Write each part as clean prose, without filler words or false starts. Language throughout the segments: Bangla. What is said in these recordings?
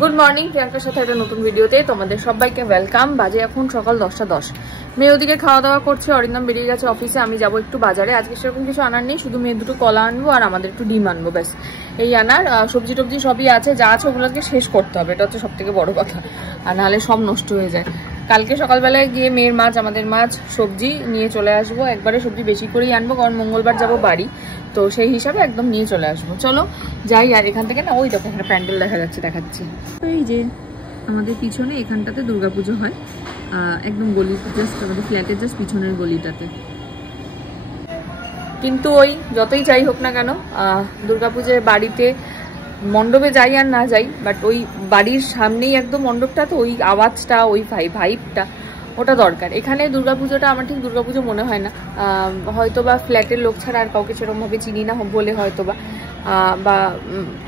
গুড মর্নিং, প্রিয়াঙ্কার সাথে একটা নতুন ভিডিওতে তোমাদের সবাইকে ওয়েলকাম। বাজে এখন সকাল 10টা 10। মেয়ে ওদিকে খাওয়া দাওয়া করছে, অরিন্দম বেরিয়ে গেছে অফিসে, আমি যাবো একটু বাজারে। আজকে সেরকম কিছু আনার নেই, শুধু মেয়ে দুটো কলা আনবো আর আমাদের একটু ডিম আনবো, ব্যাস এই আনার। সবজি টবজি সবই আছে, যা আছে ওগুলোকে শেষ করতে হবে, এটা হচ্ছে সব থেকে বড় কথা, আর নাহলে সব নষ্ট হয়ে যায়। কালকে সকালবেলায় গিয়ে মেয়ের মাছ, আমাদের মাছ, সবজি নিয়ে চলে আসবো। একবারে সবজি বেশি করেই আনবো, কারণ মঙ্গলবার যাবো বাড়ি, তো সেই হিসাবে একদম নিয়ে চলে আসবো। চলো যাই। আর এখান থেকে না, ওই দেখো এখানে প্যান্ডেল দেখা যাচ্ছে, দেখাচ্ছি। এই যে আমাদের পিছনে এখানটাতে দুর্গাপুজো হয়, একদম গলি, জাস্ট আমাদের ফ্ল্যাটের জাস্ট পিছনের গলিটাতে। কিন্তু ওই যতই যাই হোক না কেন, দুর্গাপুজোয় বাড়িতে মণ্ডপে যাই আর না যাই, বাট ওই বাড়ির সামনেই একদম মণ্ডপটা, তো ওই আওয়াজটা, ওই ভাইবটা ওটা দরকার। এখানে দুর্গাপুজোটা আমার ঠিক দুর্গাপুজো মনে হয় না, হয়তো বা ফ্ল্যাটের লোক ছাড়া আর কাউকে সেরকমভাবে চিনি না বলে হয়তো বা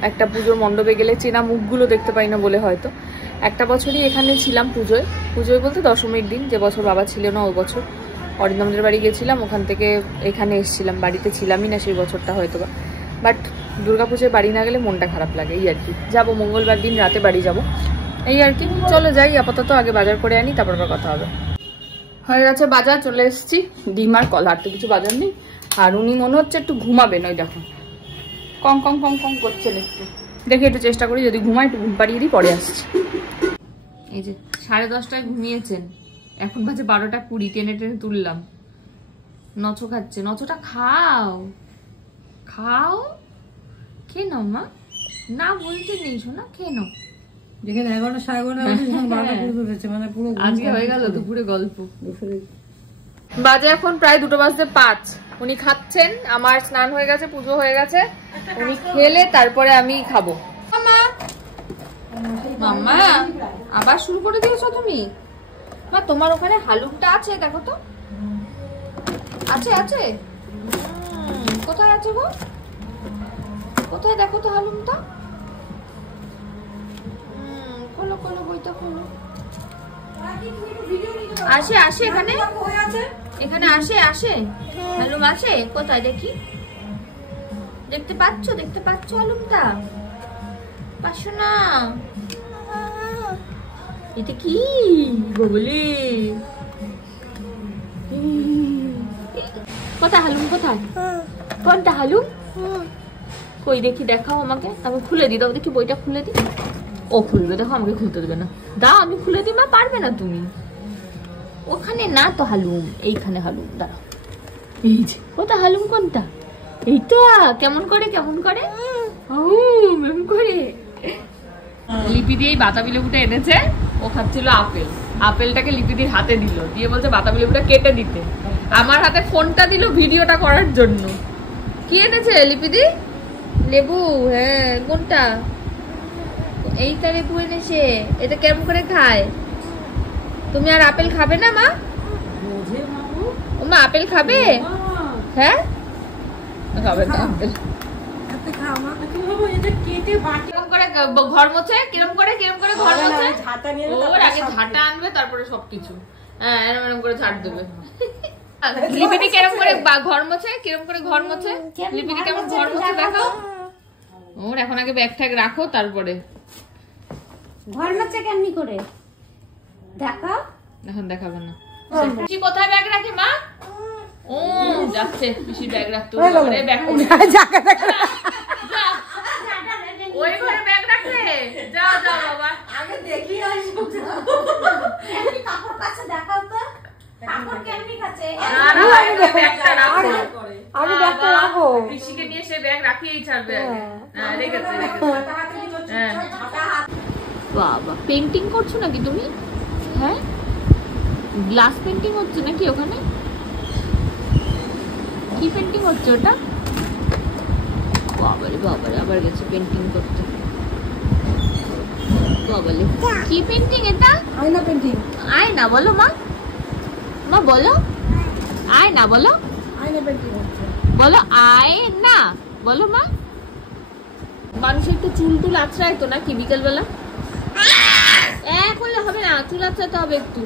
একটা পুজোর মণ্ডপে গেলে চেনা মুখগুলো দেখতে পাই না বলে হয়তো। একটা বছরই এখানে ছিলাম পুজোয় বলতে দশমীর দিন, যে বছর বাবা ছিল না, ওই বছর অরিন্দমদের বাড়ি গেছিলাম, ওখান থেকে এখানে এসেছিলাম, বাড়িতে ছিলামই না সেই বছরটা হয়তো বা। বাট দুর্গাপুজোয় বাড়ি না গেলে মনটা খারাপ লাগে, এই আর কি। যাবো মঙ্গলবার দিন রাতে বাড়ি যাব, এই আর কি। চলো যাই, আপাতত আগে বাজার করে আনি, তারপর আবার কথা হবে। হয়ে গেছে বাজার, চলে এসেছি। ডিম আর কলা, আর তো কিছু বাজার নেই। আর উনি মনে হচ্ছে একটু ঘুমাবেন, ওই দেখো কং কং কং কং করছেন একটু। দেখে একটু চেষ্টা করি, যদি ঘুমাই একটু ঘুম পাড়িয়ে দিই, পরে আসছি। এই যে 10:30টায় ঘুমিয়েছেন, এখন বাজে 12টা 20, টেনে টেনে তুললাম। নচো খাচ্ছে, নচোটা খাও খাও, খেয়ে নাও মা, না বলতে নেই শোনা, খেয়ে নাও। যেখানে 11টা 11:30 মানে পুরো আজকে হয়ে গেল দুপুরে গল্প। বাজে এখন প্রায় 2:05। উনি খাচ্ছেন, আমার স্নান হয়ে গেছে, পুজো হয়ে গেছে, উনি খেলে তারপরে আমি খাবো। মাম্মা আবার শুরু করে দিয়েছো তুমি? মা তোমার ওখানে হালুমটা আছে, দেখো তো। আছে আছে, কোথায় আছে গো? কোথায় দেখো তো হালুমটা। খোলো খোলো, বইটা খোলো। আসে আসে, এখানে এখানে আসে হালুম আছে কোথায় দেখি? দেখতে পাচ্ছ হালুমটা? পাচ্ছ না? এটা কি বলি? কোথায় হালুম, কোথায়? কোনটা হালুম? কই দেখি, দেখাও আমাকে, আমি খুলে দিই, দাও দেখি, বইটা খুলে দিই। ও খুলবে, দেখো আমাকে খুলতে দেবে না, দাও আমি খুলে দিই। মা পারবে না তুমি, ওখানে না তো হালুম, এইখানে হালুম, দাঁড়াও। এই যে কোথায় হালুম, কোনটা? এইটা কেমন করে এমন করে। লিপি দিয়ে এই বাতাবি লেবুটা এনেছে, ও খাচ্ছিল আপেল, আপেলটাকে লিপিদির হাতে দিল, দিয়ে বলছে বাতাবি লেবুটা কেটে দিতে। আমার হাতে ফোনটা দিল ভিডিওটা করার জন্য। কি এনেছে লিপিদি? লেবু, হ্যাঁ কোনটা? এইটা লেবু এনেছে। এটা কেমন করে খায়? তুমি আর আপেল খাবে না মা? ও মা আপেল খাবে? হ্যাঁ খাবে না আপেল। ঘর মোছে কিরম করে ঘর মোছে? ওর আগে ঝাঁটা আনবে, তারপরে সবকিছু হ্যাঁ এরম করে ঝাড় দেবে। লিপিদি কেরম করে ঘর মোছে, লিপিদি কেমন ঘর মোছে দেখাও। ওর এখন আগে ব্যাগ ট্যাগ রাখো, তারপরে ঘর মোছে কেমনি করে দেখাও। এখন দেখাবে না। কোথায় ব্যাগ রাখে মা? ও যাচ্ছে পিসির ব্যাগ রাখতে, ওই ঘরে ব্যাগ রাখলে যাও বাবা। আগে দেখি কাপড় কাছে দেখাও তো, কাপড় কেমনি কাছে। পিসিকে নিয়ে সে ব্যাগ রাখিয়েই ছাড়বে আগে। রেখেছে। বাবা পেন্টিং করছো নাকি তুমি? হ্যাঁ গ্লাস পেন্টিং হচ্ছে নাকি ওখানে? কি পেন্টিং হচ্ছে ওটা? বাবারে আবার গেছে পেন্টিং করতে। বাবারে কি পেন্টিং এটা? আয়না পেন্টিং। আয়না বলো মা, বলো আয়না, বলো আয়না পেন্টিং হচ্ছে, বলো আয়না, বলো মা। মানুষের একটু চুল টুল আঁচড়ায় তো নাকি বিকেল বেলা? করলে হবে না, চুল আঁচড়াতে হবে একটু।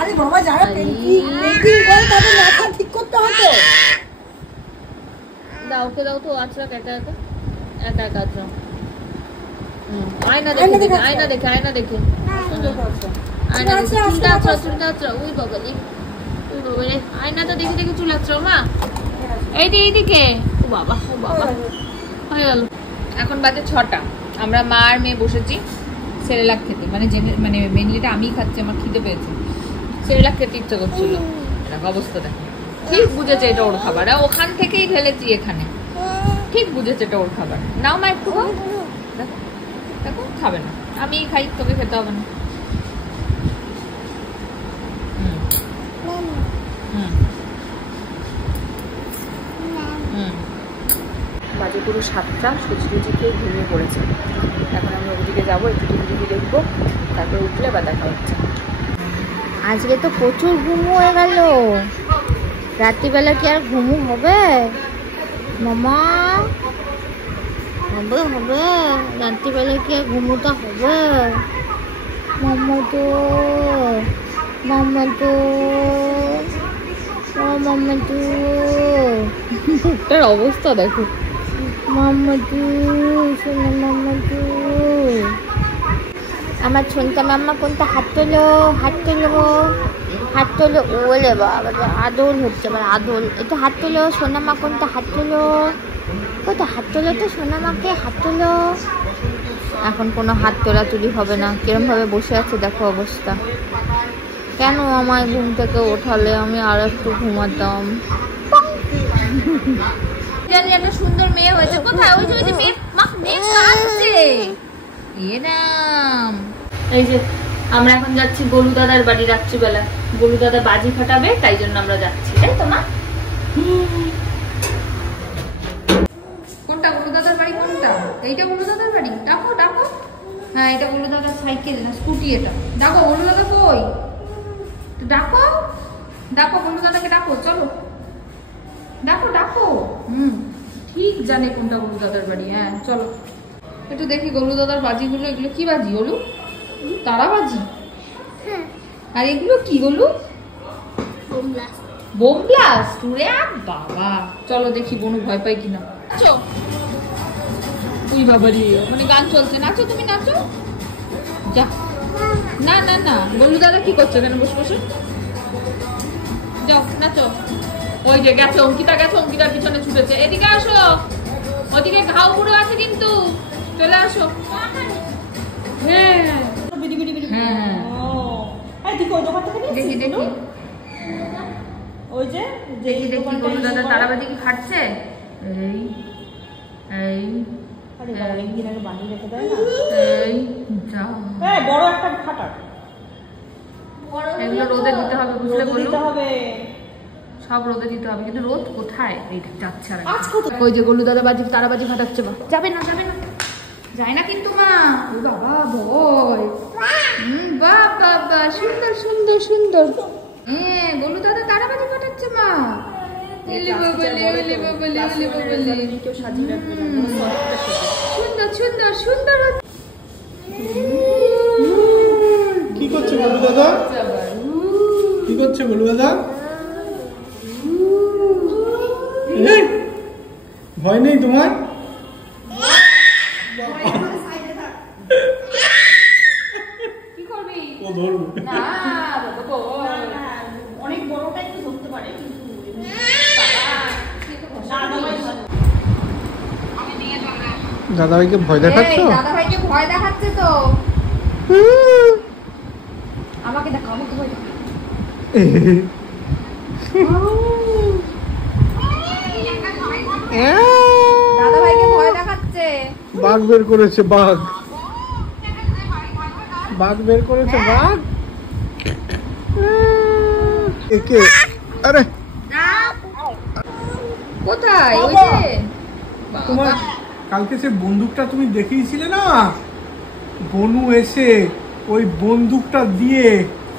আরে বাবা যারা পেন্টিং করে তাদের মাথা ঠিক করতে হতো। দাও ওকে, দাও তো আঁচড়া, একা একা আঁচড়া। আয়না দেখে আয়না দেখে আয়না দেখে আয়না দেখে চুলটা ওই বাবালি আয়না তো দেখে দেখে চুলাচ্ছ মা এইদিকে ও বাবা হয়ে গেল। এখন বাজে 6টা, আমরা মা আর মেয়ে বসেছি সেরেলাক খেতে, মানে মেনলিটা আমিই খাচ্ছি, আমার খিদে পেয়েছে, সেরেলাক খেতে ইচ্ছা করছিল। এরকম অবস্থা দেখো, ঠিক বুঝেছে এটা ওর খাবার, ওখান থেকেই ঢেলেছি এখানে, ঠিক বুঝেছে এটা ওর খাবার। নাও মা একটু দেখো দেখো, খাবে না, আমি খাই, তোকে খেতে হবে না। বাজে পুরো 7টা, সুচি খেয়ে ঘুমিয়ে পড়েছে। এখন আমরা ওদিকে যাবো, একটু টিভি দেখবো, তারপরে উঠলে বা দেখা হচ্ছে। আজকে তো প্রচুর ঘুমু হয়ে গেল, রাত্রিবেলা কি আর ঘুমু হবে মামা? হবে হবে, রাত্রিবেলা কি আর ঘুমুটা হবে? মাম্মা তো মুখটার অবস্থা দেখো। আমার ছোনটা মাম্মা কোনটা হাত তোলো ওলে বাবা, আদল হচ্ছে আমার আদল। একটু হাত তোলো সোনামা, কোনটা হাত তোলো তো সোনামাকে হাত তোলো। এখন কোনো হাত তোলা তুলি হবে না, কিরম ভাবে বসে আছে দেখো অবস্থা। কেন আমার ঘুম থেকে ওঠালে? আমি আর একটু ঘুমাতাম। জানি একটা সুন্দর মেয়ে হয়েছে, কোথায় ওই যে মেয়ে কাঁদছে। এই যে আমরা এখন যাচ্ছি গোলু দাদার বাড়ি, রাত্রিবেলা গোলু দাদা বাজি ফাটাবে, তাই জন্য আমরা যাচ্ছি, তাই তো মা? কোনটা গোলু দাদার বাড়ি? কোনটা? এইটা গোলু দাদার বাড়ি? ডাকো ডাকো। হ্যাঁ, এটা গোলু দাদার সাইকেল না স্কুটি, এটা ডাকো। গোলু দাদা কই? ডাকো ডাকো, গোলু দাদাকে ডাকো, চলো ডাকো ডাকো। ঠিক জানে কোনটা গোলু দাদার বাড়ি। হ্যাঁ চলো একটু দেখি গোলু দাদার বাজিগুলো। এগুলো কি বাজি গোলু? তারা বাজি? আর এগুলো কি গোলু? Bomb blast. ওরে বাবা, চলো দেখি বনু ভয় পাই কিনা। নাচো, ওই বাবা রে, মানে গান চলছে, নাচো তুমি নাচো। যা, না না না, গোলু দাদা কি করছো কেন বসে বসে? যাও নাচো। ওই যে গেছে অঙ্কিতা, গেছে অঙ্কিতার পিছনে ছুটেছে। এদিকে আসো, ওদিকে ঘাও বুড়ো আছে কিন্তু, চলে আসো। হ্যাঁ দেখি দেখি দেখি দেখি গোলু দাদা তারাবাজি কি ফাটছে? এই এই এগুলো রোদে দিতে হবে, বুঝলে বলুন? সব রোদে দিতে হবে, কিন্তু রোদ কোথায়? এইটা যাচ্ছে আর ওই যে গোলু দাদা বাজি তারাবাজি ফাটাচ্ছে। বা যাবে না যাবে না, যায় না কিন্তু মা। ও বাবা ভয়। বাবা সুন্দর সুন্দর সুন্দর। হ্যাঁ, গোলু দাদা তারাবাজি ফাটাচ্ছে মা। সুন্দর সুন্দর সুন্দর। কি করছে গোলু দাদা? কি করছে গোলু দাদা? ভয় নেই তোমার? কি করবি? ও ধরবো না অনেক বড়টা একটু ধরতে পারে, দাদাভাইকে ভয় দেখাচ্ছ? দাদাভাইকে ভয় দেখাচ্ছে তো। আমাকে দেখো, আমাকে ভয় দেখো। দাদাভাইকে ভয় দেখাচ্ছে। বাঘ বের করেছে, বাঘ বের করেছে, বাঘ। একে আরে কোথায়? ওই যে তোমার কালকে সে বন্দুকটা তুমি দেখিয়েছিলে না, বনু এসে ওই বন্দুকটা দিয়ে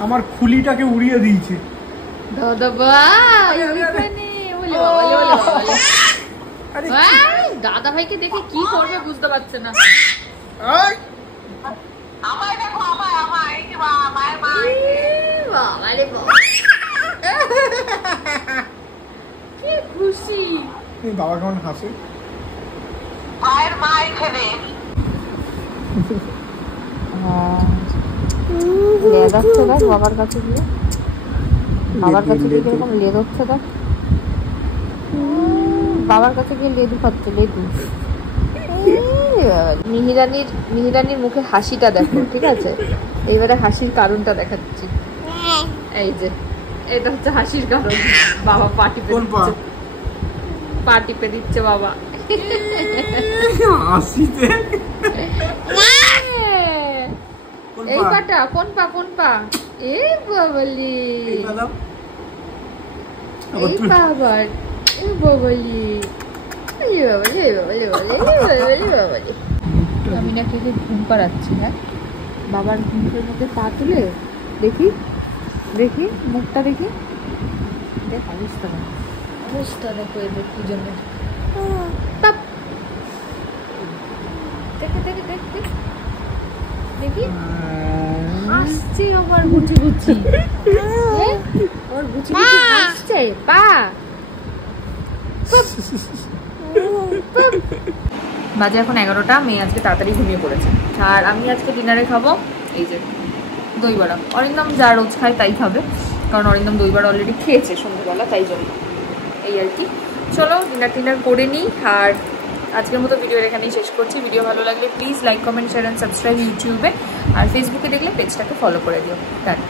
আমার খুলিটাকে উড়িয়ে দিয়েছে। দাদা ভাই দাদা ভাইকে দেখে কি করবে বুঝতে পারছে না। কি খুশি বাবা কেমন হাসে। হ্যাঁ লেদাচ্ছে দেখ বাবার কাছে গিয়ে, বাবার কাছে গিয়ে কিরকম লেদ হচ্ছে দেখ, বাবার কাছে গিয়ে লেদু খাচ্ছে, লেদু। মিহিরানির মুখে হাসিটা দেখো, ঠিক আছে? এইবারে হাসির কারণটা দেখাচ্ছি। এই যে এটা হচ্ছে হাসির কারণ, বাবা পা টিপে দিচ্ছে, পা টিপে দিচ্ছে বাবা। এই পাটা কোন পা, কোন পা? এই বাবলি, এই বাবার, এই বাবলি, এই বাবলি, এই বাবলি, বাবলি, বাবলি। আমি না কে ঘুম পাড়াচ্ছি, হ্যাঁ? বাবার ঘুমের মধ্যে পা তুলে দেখি, দেখি মুখটা দেখি, দেখ অবস্থা দেখো, অবস্থা দেখো এদের দুজনের। দেখে দেখে দেখ দেখি হাসছে আবার গুছি গুছি, ওর গুছি গুছি হাসছে পা। বাজে এখন 11টা, মেয়ে আজকে তাড়াতাড়ি ঘুমিয়ে পড়েছে। আর আমি আজকে ডিনারে খাবো এই যে দই বড়া। অরিন্দম যা রোজ খায় তাই খাবে, কারণ অরিন্দম দই বড়া অলরেডি খেয়েছে সন্ধ্যেবেলা, তাই জন্য। এই আর কি, চলো ডিনার করে নিই। আর আজকের মতো ভিডিও এখানেই শেষ করছি। ভিডিও ভালো লাগলে please like, comment, share and subscribe ইউটিউবে, আর ফেসবুকে দেখলে পেজটাকে ফলো করে দিও। টাটা।